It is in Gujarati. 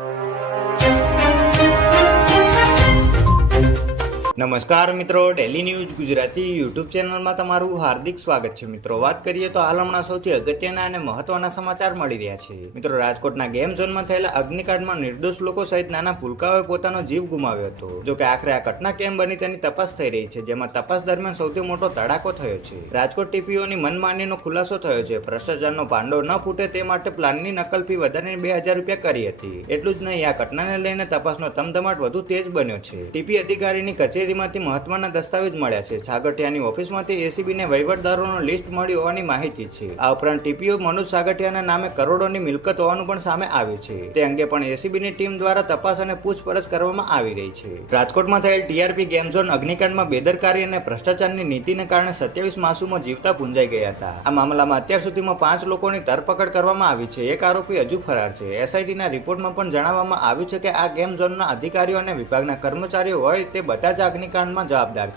you. નમસ્કાર મિત્રો ડેલી ન્યૂઝ ગુજરાતી યુટ્યુબ ચેનલમાં તમારું હાર્દિક સ્વાગત છે. મિત્રો, વાત કરીએ તો હાલ હમણાં સૌથી અગત્યના અને મહત્વના સમાચાર મળી રહ્યા છે. મિત્રો, રાજકોટના ગેમ ઝોનમાં થયેલા અગ્નિકાંડમાં નિર્દોષ લોકો સહિત નાના ભૂલકાઓએ પોતાનો જીવ ગુમાવ્યો હતો. જો કે આખરે આ ઘટના કેમ બની તેની તપાસ થઈ રહી છે, જેમાં તપાસ દરમિયાન સૌથી મોટો તડાકો થયો છે. રાજકોટ ટીપીઓની મનમાનીનો ખુલાસો થયો છે. ભ્રષ્ટાચારનો પાંડો ન ફૂટે તે માટે પ્લાનની નકલ ફી વધારીને બે હજાર રૂપિયા કરી હતી. એટલું જ નહીં, આ ઘટનાને લઈને તપાસનો ધમધમાટ વધુ તેજ બન્યો છે. ટીપી અધિકારીની કચેરીમાંથી મહત્વના દસ્તાવેજ મળ્યા છે. સાગઠિયાની ઓફિસમાંથી એસીબીને વહીવટદારોનો લિસ્ટ મળી હોવાની માહિતી છે. આ ઉપરાંત ટીપીઓ મનોજ સાગઠિયાના નામે કરોડોની મિલકત હોવાનું પણ સામે આવ્યું છે. તે અંગે પણ એસીબીની ટીમ દ્વારા તપાસ અને પૂછપરછ કરવામાં આવી રહી છે. રાજકોટમાં થયેલ ટીઆરપી ગેમ ઝોન અગ્નિકાંડમાં બેદરકારી અને ભ્રષ્ટાચારની નીતિને કારણે સત્યાવીસ માસુમાં જીવતા પૂંજાઈ ગયા હતા. આ મામલામાં અત્યાર સુધીમાં પાંચ લોકોની ધરપકડ કરવામાં આવી છે. એક આરોપી હજુ ફરાર છે. એસઆઈટીના રિપોર્ટમાં પણ જણાવવામાં આવ્યું છે કે આ ગેમ ઝોનના અધિકારીઓ અને વિભાગના કર્મચારીઓ હોય તે બધા જ અગ્નિકાંડમાં જવાબદાર છે.